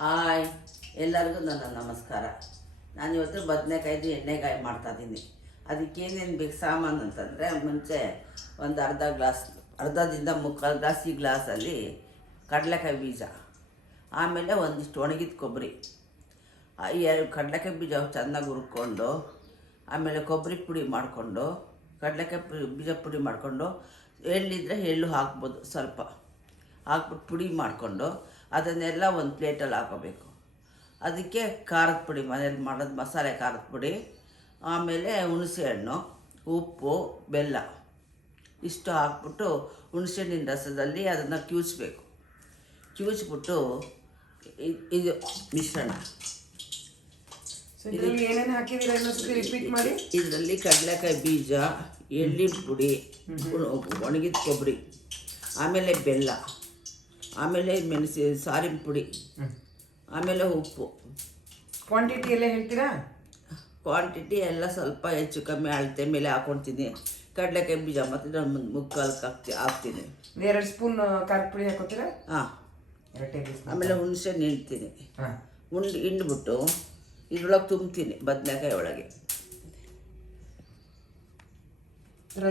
Hi, ಎಲ್ಲರಿಗೂ ನನ್ನ ನಮಸ್ಕಾರ. ನಾನಿವತ್ತು ಬದನೆಕಾಯ್ದು ಎಣ್ಣೆಗಾಯಿ ಮಾಡ್ತಾಯಿದ್ದೀನಿ. ಅದಕ್ಕೇನೇನು ಬೇಕು ಸಾಮಾನು ಅಂತಂದರೆ, ಮುಂಚೆ ಒಂದು ಅರ್ಧದಿಂದ ಮುಕ್ಕಾಲು ಗ್ಲಾಸ್ ಈ ಗ್ಲಾಸಲ್ಲಿ ಕಡಲೆಕಾಯಿ ಬೀಜ, ಆಮೇಲೆ ಒಂದಿಷ್ಟು ಒಣಗಿದ ಕೊಬ್ಬರಿ, ಕಡಲೆಕಾಯಿ ಬೀಜ ಚೆನ್ನಾಗಿ ಹುರ್ಕೊಂಡು, ಆಮೇಲೆ ಕೊಬ್ಬರಿ ಪುಡಿ ಮಾಡಿಕೊಂಡು, ಕಡಲೆಕಾಯಿ ಬೀಜ ಪುಡಿ ಮಾಡಿಕೊಂಡು, ಎಳ್ಳಿದ್ರೆ ಎಳ್ಳು ಹಾಕ್ಬೋದು, ಸ್ವಲ್ಪ ಹಾಕ್ಬಿಟ್ಟು ಪುಡಿ ಮಾಡಿಕೊಂಡು ಅದನ್ನೆಲ್ಲ ಒಂದು ಪ್ಲೇಟಲ್ಲಿ ಹಾಕೋಬೇಕು. ಅದಕ್ಕೆ ಖಾರದ ಪುಡಿ, ಮನೇಲಿ ಮಾಡೋದು ಮಸಾಲೆ ಖಾರದ ಪುಡಿ, ಆಮೇಲೆ ಹುಣಸೆ ಹಣ್ಣು, ಉಪ್ಪು, ಬೆಲ್ಲ ಇಷ್ಟು ಹಾಕ್ಬಿಟ್ಟು ಹುಣಸೆಹಣ್ಣಿನ ರಸದಲ್ಲಿ ಅದನ್ನು ಕಿವುಚ್ಬಿಟ್ಟು ಇದು ಮಿಶ್ರಣ. ಏನೇನು ಹಾಕಿದ್ದೀರಾ ರಿಪೀಟ್ ಮಾಡಿ. ಇದರಲ್ಲಿ ಕಡಲೆಕಾಯಿ ಬೀಜ, ಎಳ್ಳಿನ ಪುಡಿ, ಒಣಗಿದ ಕೊಬ್ಬರಿ, ಆಮೇಲೆ ಬೆಲ್ಲ, ಆಮೇಲೆ ಸಾರಿನ ಪುಡಿ, ಆಮೇಲೆ ಉಪ್ಪು. ಕ್ವಾಂಟಿಟಿ ಎಲ್ಲ ಹೇಳ್ತೀರಾ? ಕ್ವಾಂಟಿಟಿ ಎಲ್ಲ ಸ್ವಲ್ಪ ಹೆಚ್ಚು ಕಮ್ಮಿ ಅಳತೆ ಮೇಲೆ ಹಾಕ್ಕೊಳ್ತೀನಿ. ಕಡಲೆಕಾಯಿ ಬೀಜ ಮತ್ತು ಮುಕ್ಕಾಲು ಹಾಕ್ತೀನಿ. 2 ಸ್ಪೂನ್ ಖಾರದ ಪುಡಿ ಹಾಕೋತೀರಾ? ಹಾಂ. 2 ಟೇಬಲ್ ಸ್ಪೂನ್. ಆಮೇಲೆ ಹುಣಸೆ ಹಿಂಡ್ತೀನಿ. ಹಿಂಡ್ಬಿಟ್ಟು ಇದ್ರೊಳಗೆ ತುಂಬ್ತೀನಿ, ಬದನೆಕಾಯಿ ಒಳಗೆ.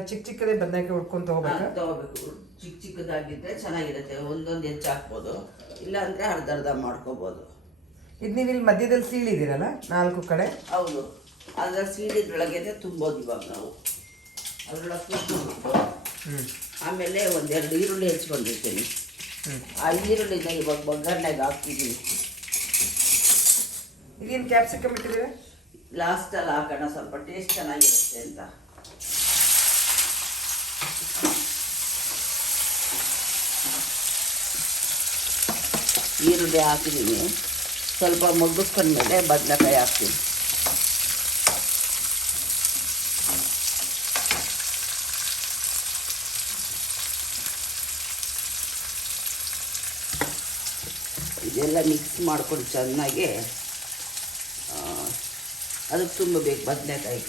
ಚಿಕ್ಕದೇ ಬದನೆಕಾಯಿ ಹುಡ್ಕೊಂಡು ತೊಗೋಬೇಕು. ಚಿಕ್ಕದಾಗಿದ್ದರೆ ಚೆನ್ನಾಗಿರುತ್ತೆ, ಒಂದೊಂದು ಹೆಚ್ಚು ಹಾಕ್ಬೋದು, ಇಲ್ಲಾಂದರೆ ಅರ್ಧ ಮಾಡ್ಕೋಬೋದು. ಇದು ನೀವು ಇಲ್ಲಿ ಮಧ್ಯದಲ್ಲಿ ಸೀಳಿದ್ದೀರಲ್ಲ 4 ಕಡೆ? ಹೌದು, ಅದರ ಸೀಳಿದ್ರೊಳಗೆ ತುಂಬೋದು. ಇವಾಗ ನಾವು ಅದರೊಳಗೆ ತುಂಬಿಟ್ಟು ಆಮೇಲೆ 1-2 ಈರುಳ್ಳಿ ಹೆಚ್ಕೊಂಡಿರ್ತೀನಿ. ಆ ಈರುಳ್ಳಿನ ಇವಾಗ ಒಗ್ಗರಣೆಗೆ ಹಾಕ್ತಿದ್ದೀವಿ. ಇದೇನು ಕ್ಯಾಪ್ಸಿಕಮ್ ಇಟ್ಟಿದ್ದೀರಾ? ಲಾಸ್ಟಲ್ಲಿ ಹಾಕೋಣ, ಸ್ವಲ್ಪ ಟೇಸ್ಟ್ ಚೆನ್ನಾಗಿರುತ್ತೆ ಅಂತ. ಈರುಳ್ಳಿ ಹಾಕಿದ್ದೀನಿ, ಸ್ವಲ್ಪ ಮಗ್ಗಿಸ್ಕೊಂಡ್ಮೇಲೆ ಬದನೆಕಾಯಿ ಹಾಕ್ತೀನಿ. ಇದೆಲ್ಲ ಮಿಕ್ಸ್ ಮಾಡ್ಕೊಂಡು ಚೆನ್ನಾಗಿ ಅದಕ್ಕೆ ತುಂಬಬೇಕು ಬದನೆಕಾಯಿ.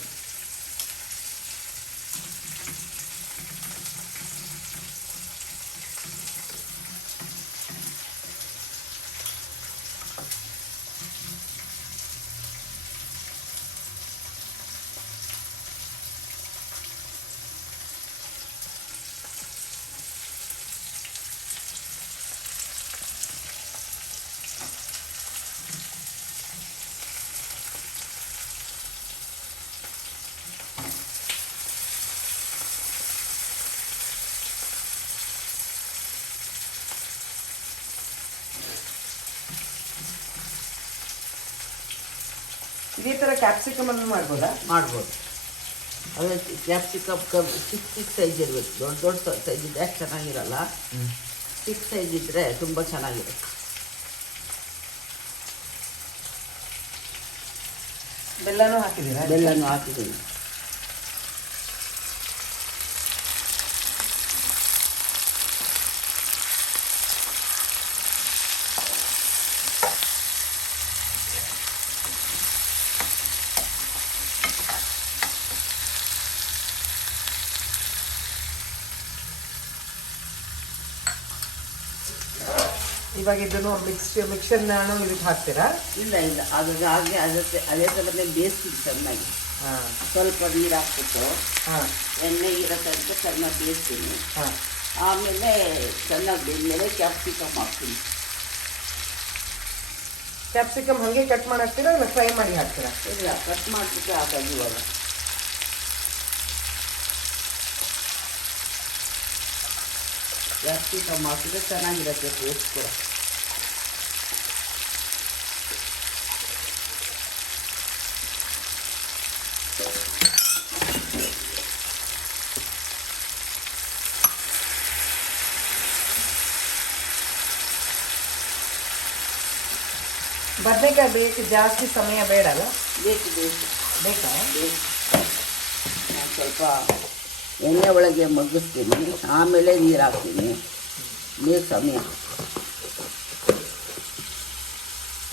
ಇದೇ ಥರ ಕ್ಯಾಪ್ಸಿಕಮ್ ಅನ್ನು ಮಾಡ್ಬೋದು. ಅದೇ ಕ್ಯಾಪ್ಸಿಕಮ್ ಚಿಕ್ಕ ಸೈಜ್ ಇರಬೇಕು, ದೊಡ್ಡ ಸೈಜ್ ಇದ್ದರೆ ಅಷ್ಟು ಚೆನ್ನಾಗಿರಲ್ಲ. ಚಿಕ್ಕ ಸೈಜ್ ಇದ್ದರೆ ತುಂಬ ಚೆನ್ನಾಗಿರುತ್ತೆ. ಬೆಲ್ಲನೂ ಹಾಕಿದ್ದೀರಾ? ಬೆಲ್ಲನೂ ಹಾಕಿದ್ದೀನಿ. ಇವಾಗ ಇದನ್ನು ಮಿಕ್ಸರ್ನ ಇದಕ್ಕೆ ಹಾಕ್ತೀರಾ? ಇಲ್ಲ, ಅದು ಹಾಗೆ ಅದೇ ಥರನೇ ಬೇಯಿಸ್ತೀನಿ ಚೆನ್ನಾಗಿ. ಸ್ವಲ್ಪ ನೀರು ಹಾಕ್ಬಿಟ್ಟು ಎಣ್ಣೆ ಇರೋ ತನಕ ಚೆನ್ನಾಗಿ ಬೇಯಿಸ್ತೀನಿ. ಆಮೇಲೆ ಚೆನ್ನಾಗಿ ಬೇಯಿದ್ಮೇಲೆ ಕ್ಯಾಪ್ಸಿಕಮ್ ಹಾಕ್ತೀನಿ. ಕ್ಯಾಪ್ಸಿಕಮ್ ಹಾಗೆ ಕಟ್ ಮಾಡಿ ಹಾಕ್ತೀರಾ ಇಲ್ಲ ಫ್ರೈ ಮಾಡಿ ಹಾಕ್ತೀರಾ? ಇಲ್ಲ, ಕಟ್ ಮಾಡಿಬಿಟ್ಟು ಹಾಕೋದು. ಇವಾಗ ಕ್ಯಾಪ್ಸಿಕಮ್ ಹಾಕಿದ್ರೆ ಚೆನ್ನಾಗಿರುತ್ತೆ ಟೇಸ್ಟ್ ಕೂಡ. ಬದನೆಕಾಯಿ ಬೇಕು, ಜಾಸ್ತಿ ಸಮಯ ಬೇಡಲ್ಲ? ಬೇಕಾ? ಸ್ವಲ್ಪ ಎಣ್ಣೆ ಒಳಗೆ ಮಗ್ಗಿಸ್ತೀನಿ, ಆಮೇಲೆ ನೀರು ಹಾಕ್ತೀನಿ. ನೀರು ಸಮಯ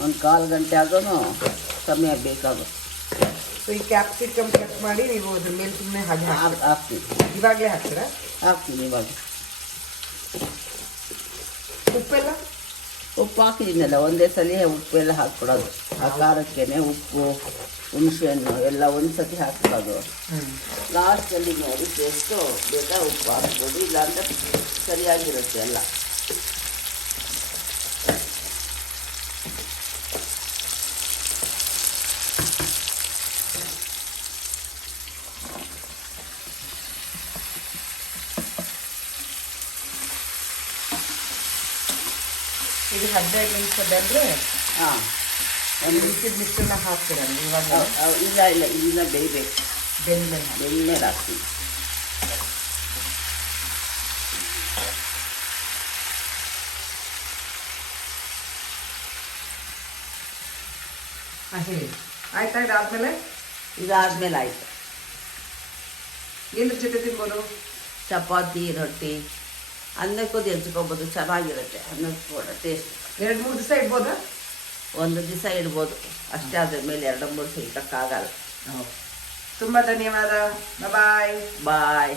1/4 ಗಂಟೆ ಆದ್ರೂ ಸಮಯ ಬೇಕಾಗುತ್ತೆ. ಸೊ ಈ ಕ್ಯಾಪ್ಸಿಕಮ್ ಕಟ್ ಮಾಡಿ ನೀವು ಅದ್ರ ಮೇಲೆ ಸುಮ್ಮನೆ ಹಾಗೆ ಹಾಕ್ತೀನಿ. ಇವಾಗಲೇ ಹಾಕ್ತೀರಾ? ಹಾಕ್ತೀನಿ ಇವಾಗ. ಉಪ್ಪೆಲ್ಲ ಉಪ್ಪು ಹಾಕಿದ್ದೀನಲ್ಲ, ಒಂದೇ ಸಲ ಉಪ್ಪೆಲ್ಲ ಹಾಕ್ಬಿಡೋದು. ಆ ಖಾರಕ್ಕೇನೆ ಉಪ್ಪು, ಹುಣಸೆಹಣ್ಣು ಎಲ್ಲ ಒಂದು ಸತಿ ಹಾಕ್ಬಿಡೋದು. ಲಾಸ್ಟಲ್ಲಿ ನೋಡಿ ಟೇಸ್ಟು ಬೇಕಾ ಉಪ್ಪು ಹಾಕ್ಬೋದು, ಇಲ್ಲಾಂದರೆ ಸರಿಯಾಗಿರುತ್ತೆ ಎಲ್ಲ. ಇದು 15 ನಿಮಿಷದಲ್ಲಿ ಹಾಂ, ಒಂದು ಬಿಸಿದ ಮಿಶ್ರಣ ಹಾಕ್ತೀರ ಇವಾಗ? ಇಲ್ಲ ಇಲ್ಲ, ಇದನ್ನ ಬೇಯಬೇಕು. ಬೆಂದ್ಮೇಲೆ ಹಾಕ್ತೀವಿ. ಹಾಂ ಹೇಳಿ. ಆಯ್ತಾ? ಇದಾದ್ಮೇಲೆ ಇದಾದ್ಮೇಲೆ ಆಯಿತು. ಏನ್ರ ಜೊತೆ ತಿನ್ಬೋದು? ಚಪಾತಿ, ರೊಟ್ಟಿ, ಅನ್ನಕ್ಕೂ ಹೆಂಚ್ಕೊಬೋದು, ಚೆನ್ನಾಗಿರುತ್ತೆ. ಅನ್ನದ ಕೂಡ ಟೇಸ್ಟ್. 2-3 ದಿವಸ ಇಡ್ಬೋದಾ? ಒಂದು ದಿವಸ ಇಡ್ಬೋದು ಅಷ್ಟೇ. ಅದ್ರ ಮೇಲೆ 2-3 ದಿವಸ ಇಡೋಕ್ಕಾಗಲ್ಲ. ತುಂಬ ಧನ್ಯವಾದ. ಬಾಯ್. ಬಾಯ್.